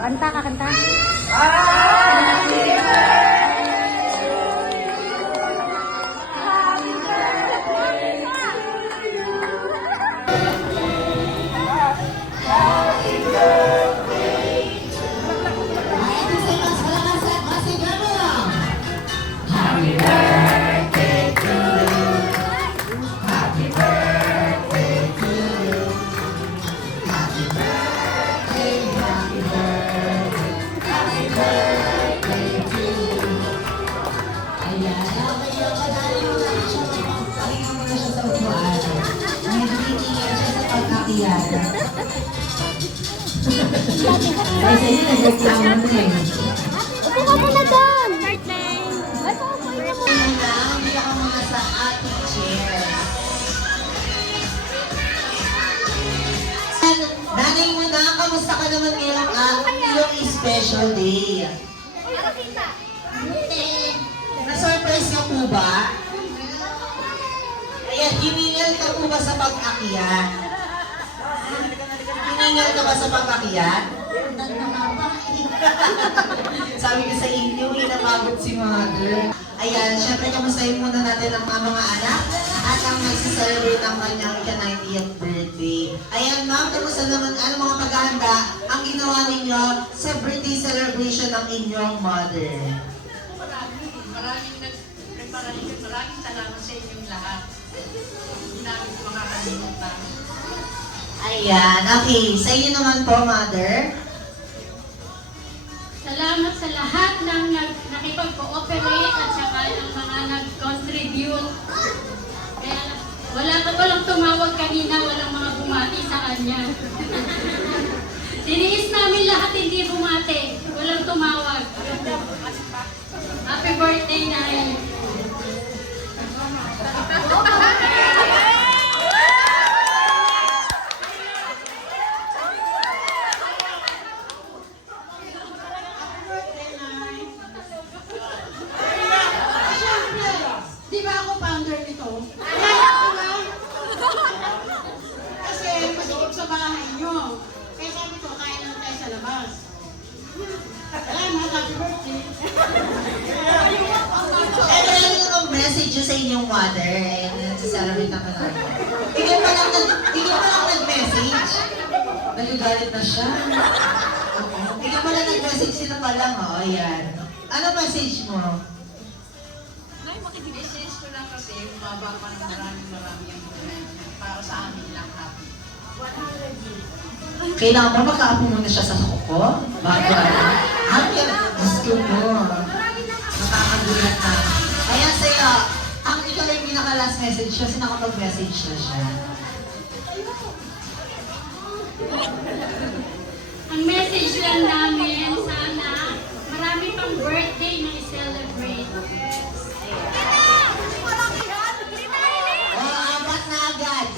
Kanta ka, kanta. Ay, sa'yo nag-reklamo na eh. Upo ka muna doon. Birthday. Ay, paupuin na mo. Hindi ako muna sa ating chair. Nanay mo na, kamusta ka naman ngayong iyong special day? Na-surprise ka po ba? Ayan, hiningal ka po ba sa pag-akyat? Hiningal ka ba sa pag-akyat? Sabi ko sa inyo, inamabot si mother. Ayan, syempre kamustahin muna natin ang mga anak at ang nagsiselebrate ng kanyang ika-90th birthday. Ayan ma'am, kamusta naman ano mga paghahanda ang ginawa ninyo sa birthday celebration ng inyong mother? Maraming salamat sa inyong lahat. Hindi namin makakalimutan. Ayan, okay. Sa inyo naman po, mother. Salamat sa lahat ng nakipag-cooperate at saka ang mga nag-contribute. Kaya walang tumawag kanina, walang mga bumati sa kanya. Tiniis namin lahat hindi bumati, walang tumawag. Happy birthday, Nay! Di ba ako founder nito? Kasi masikip sa bahay nyo. Kaya sabi ko, kaya naman tayo sa labas. Salamat, happy birthday. Eh, kaya yung message nyo sa inyong mother, ayan, nagsiselebrate na pa natin. Ikaw pa lang nag-message. Nagagalit na siya. Ikaw pa lang nag-message, sila pa lang, oh, ayan. Ano message mo? Message ko lang kasi, umaba pa ng maraming ang para sa amin lang happy. Kailangan ba makaapo muna siya sa kuko? Bago ano? Ay, gusto mo. Nakakagulat na. Ayan sa'yo, ang ikaw yung pinaka-last message kasi nakapag-message na siya. Ang message lang namin, sana marami pang birthday na i-celebrate. O, apat na agad.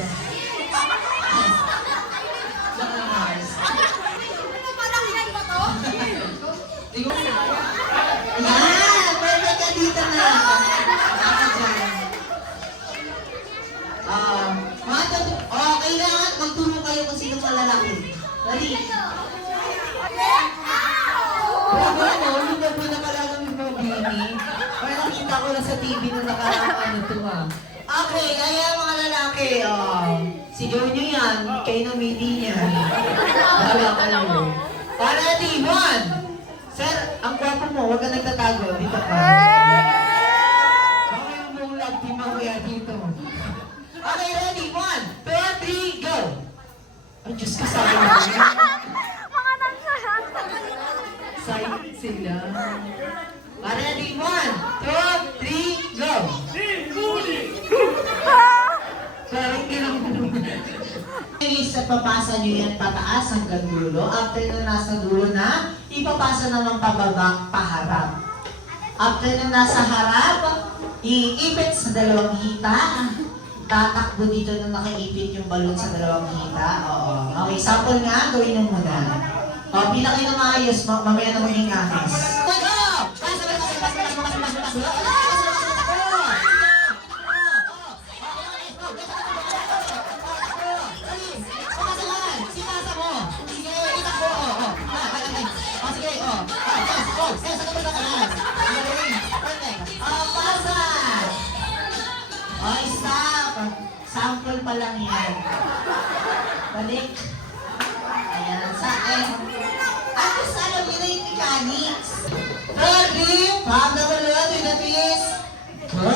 Saka Mars. Yan! Perfect ka dito na. Ako dyan. Kailangan magturo kayo kung sino malalaki. Dali. Ano, yung gabi na kalagang yung Bini. Kaya nakita ko na sa TV na nakarang ano to ah. Okay, kaya mga lalaki, sigaw nyo yan, kayo namili niyan. Wala ka lang. Ready, one! Sir, ang gwapo mo, huwag ka nagtatago. Dito ka. Okay, yung mong love team ako yan dito. Okay, ready, one, two, three, go! Ay, Diyos ko, sabi mo. Silent sila. Ready, one, two, three, go! Parang kinang sa papasa nyo yan pataas hanggang dulo. After na nasa dulo na, ipapasa naman pababa, paharap. After na nasa harap, iipit sa dalawang hita. Tatakbo dito na nakaipit yung balon sa dalawang hita. Oo. Okay, sample nga, gawin nyo muna. O, pila kayo na maayos, mamaya na maging amis. Go! Sinasa mo! Sige, itak mo! pa lang yan. Balik. Ayan, saan? At least alam niyo na yung mechanics. Ready? Pag nabalot, inatis. Go!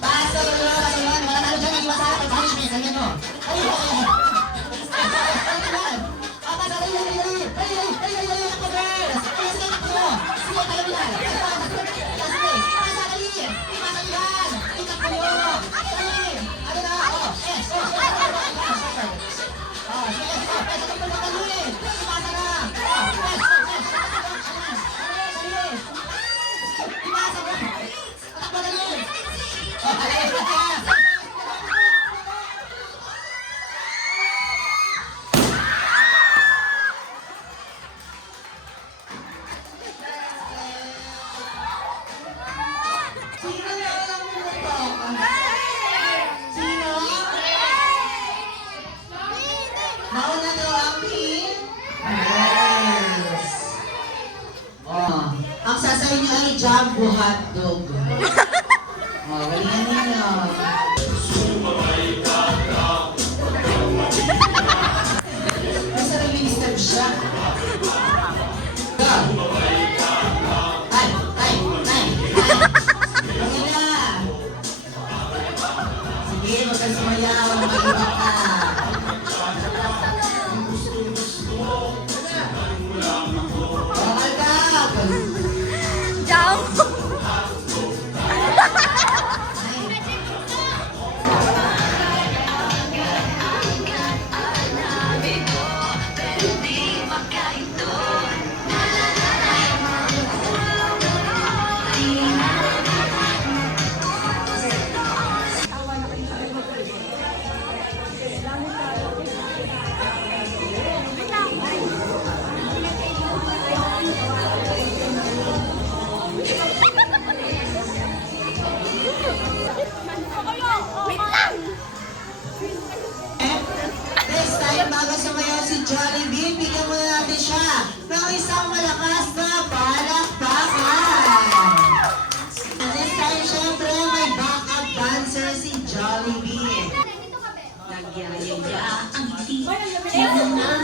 Pasa balot. Ayan, wala na dyan. Iwas ako. Punishment. Ganyan mo. Ayun. Nauna daw ang pin? Yes! Oh, ang sasay niyo ay jumbo hotdog. Oh, galingan ninyo. May sariling step siya. Go! Ay! Galing na! Sige, huwag kang sumayaw. Mag-iba ka. Jump! Wait lang! Next time, bago sumayaw si Jollibee, bigyan muna natin siya ng isang malakas na palakpakan. This time, syempre, may backup dancer si Jollibee. Nagyayaya ang hindi pinananahala.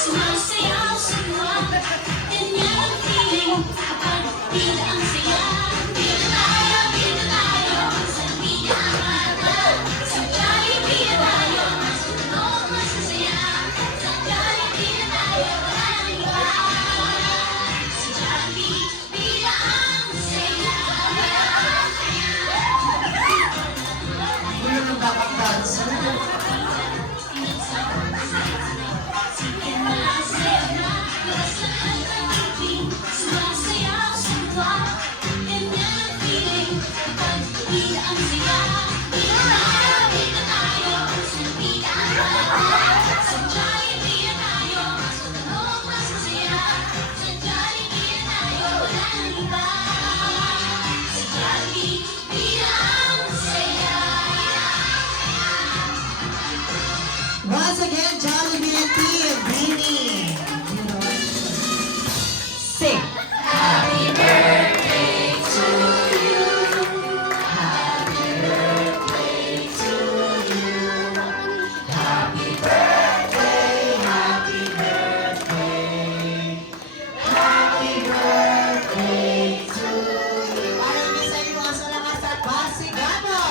Sumasayaw sa luwa. Ganyan ang feeling kapag tila ang saya. Tila tayo, sa liga ang mata. Sa Jollibee na tayo, mas tunog, mas sasaya. Sa Jollibee na tayo, walang iba. Sa Jollibee, bila ang saya. Ano yung backup dancer? Sumasayaw sa luwa. Ganyan ang feeling kapag tila ang saya. Tila tayo, sa liga ang mata. Sa Jollibee na tayo, mas tunog, mas masaya. Sa Jollibee na tayo, walang iba. Sa Jollibee, bila ang saya. Once again, Jollibee and Team Beanie. Sing. Happy birthday to you. Happy birthday to you. Happy birthday, happy birthday. Happy birthday to you. Para sa inyo mga salakas at basigano.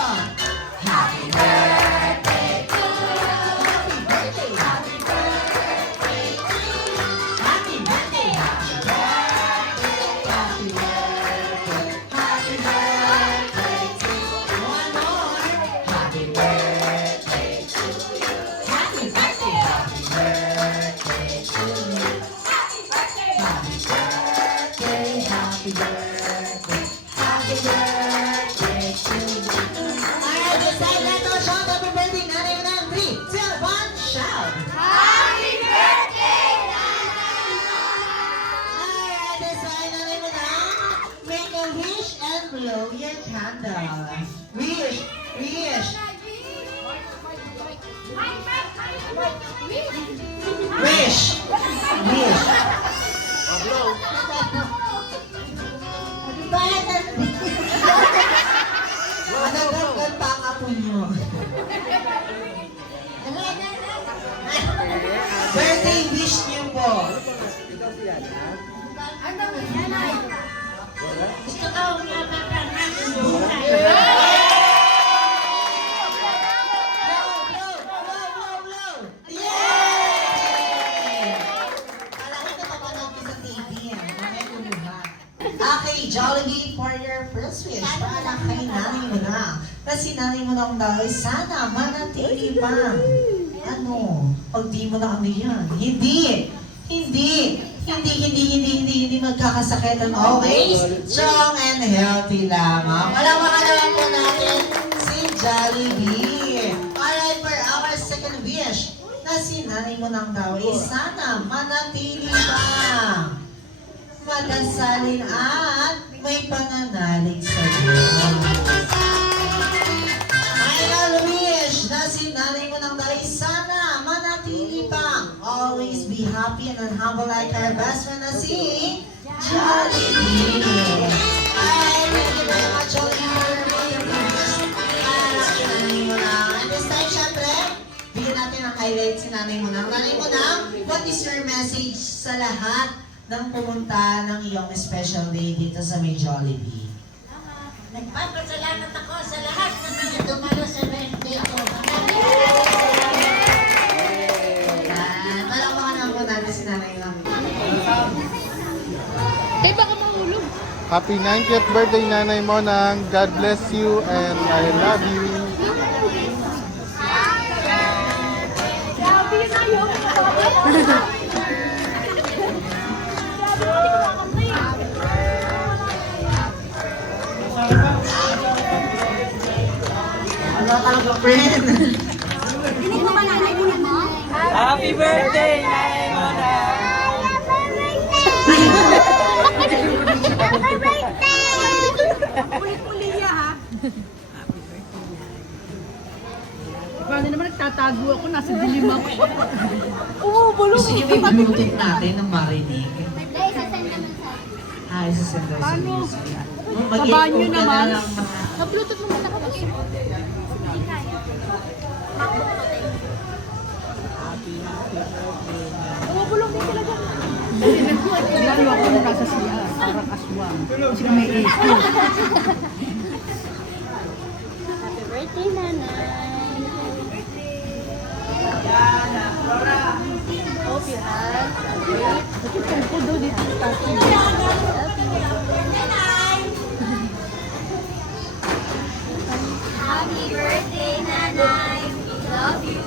Happy birthday to you. Happy birthday. Happy birthday to you. Happy birthday. Happy birthday. Happy birthday to you. One more. Happy birthday to you. Happy birthday. Happy birthday to you. Happy birthday. Happy birthday. Happy birthday. Happy birthday to you. Alright, this time, let's shout happy birthday. Nanay mo ng 3, 2, 1, shout. Happy birthday, Alright, this time, nanay mo na make a wish and blow your candle. Wish, wish, wish, wish. Birthday wish niyo po. Gusto ko mapaprangan ng buhay. Okay, Jollibee, for your first wish, para kay nanay mo na. Kasi nanay mo na ang dahil, sana manatili pa. Ano? Pag di mo na ano yan. Hindi magkakasakitan. Always strong and healthy lamang. Palamakan naman po natin si Jollibee. Alright, for our second wish, na si nanay mo nang daw, sana manatili pa. Magasalin at may pananalig sa Diyos. Final wish na si nanay mo nang dahil, sana manatili pa. Always be happy and humble like our best friend na si Jollibee. Ay, thank you very much, Jollibee, for your wish. Nanay mo nang. And this time, syempre, bigyan natin ang highlight si nanay mo nang. Nanay mo nang, what is your message sa lahat nang pumunta ng iyong special day dito sa may Jollibee? Nagpapasalamat ako sa lahat ng mga dumalo sa birthday ko. Palakpakan naman po natin si nanay mo. Tay, baka mahulog. Happy 90th birthday, Nanay Monang. God bless you and I love you. Grabe yun na yun. Wala talaga, friend. Happy birthday, Nanay Mona! Happy birthday! Paano naman nagtatago ako, nasa dilim ako. Gusto niyo may bluetooth natin ng marinig? Tay, sasend naman sa Ay, sa sender sa music. Sa banyo naman. Sa Bluetooth mo muna ako kasi. Hindi kaya. MacBook to, tay. Bumubulong din sila dyan. Lalo ako nasa siya, parang aswang. Kasi may AC. Happy birthday, nanay. Hope you have a great Happy birthday, nanay. We love you.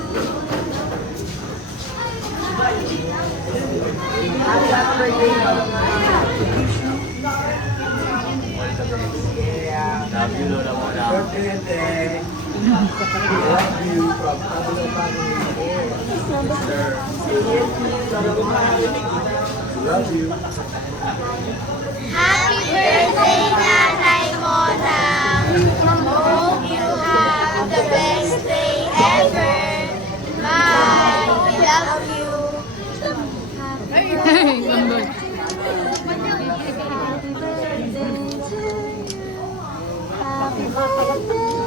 Happy birthday, Nanay Monang. Hope you have the best day ever. Bye. We love you. Happy birthday. Happy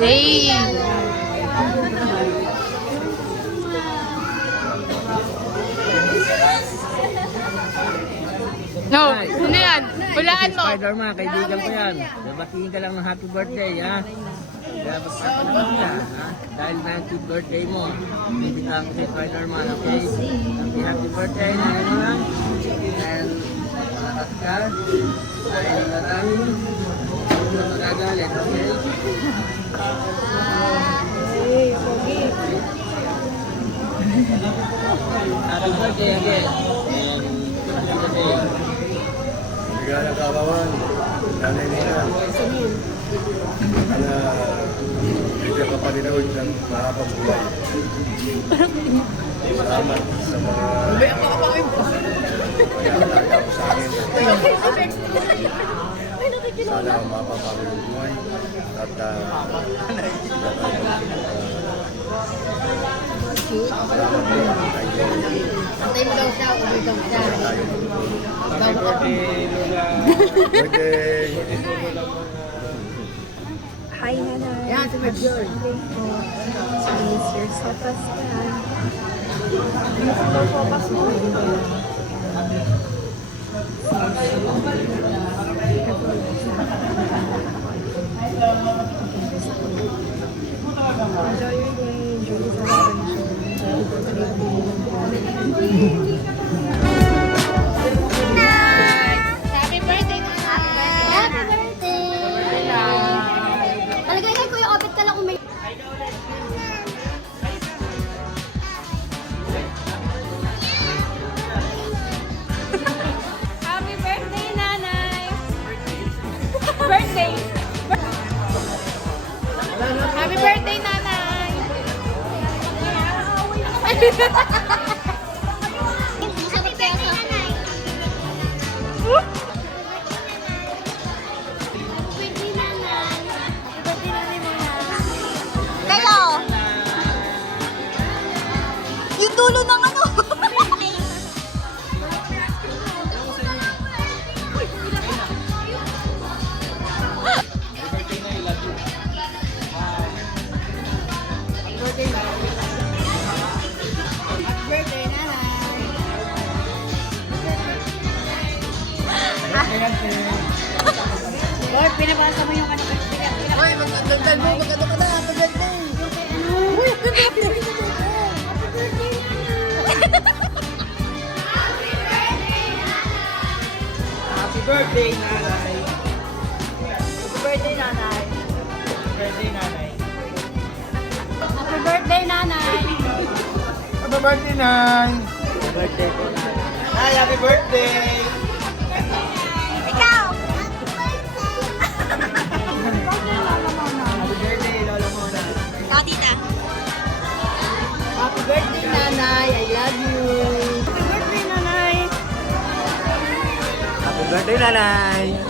Hey! No, ano yan? Hulaan mo. Spider-Man, kaibigan ko yan. Babatiin ka lang ng happy birthday, ha? Kaya magpapalaman ka, ha? Dahil 90th birthday mo, hindi ka ako si Spider-Man, okay? Happy birthday, nanay mo lang. And, malakas ka. Dahil marami. Huwag mo magagalit, okay? Happy birthday again. And, happy birthday. Bigyan ng kawawan, nanay mo na. Na bigyan ka pa rin ng mahabang buhay. Salamat sa mga pag-aalaga mo sa akin. Sana mapapago yung buhay at Antay mo daw siya, uwi daw siya. Happy birthday, Lola. Birthday. Hi, Nanay. Yan, si Major. Si Mr. Sapaskan. Enjoy your day. Enjoy the Happy birthday, Nanay! Happy birthday! Palagay kay Kuya Obet ka lang kung may... Happy birthday, Nanay! Birthday! Happy birthday, Nanay! Happy birthday, Nanay! Happy birthday, Nanay! Happy birthday, Nanay muna! Kayo! Yung dulo ng ano! Lord, pinabasa mo yung ano. Hoy, magdagdag mo, magkano ka na, happy birthday. Uy, happy birthday. Happy birthday, Happy birthday, Nanay. Happy birthday, Nanay. Birthday, Nanay. Happy birthday, Nanay. Happy birthday, Nay! Happy birthday po, Nanay. Nay, happy birthday! Ikaw. Happy birthday, Lola Mona. Ikaw, tita. Happy birthday, Nanay. I love you. Happy birthday, Nanay! Happy birthday, Nanay.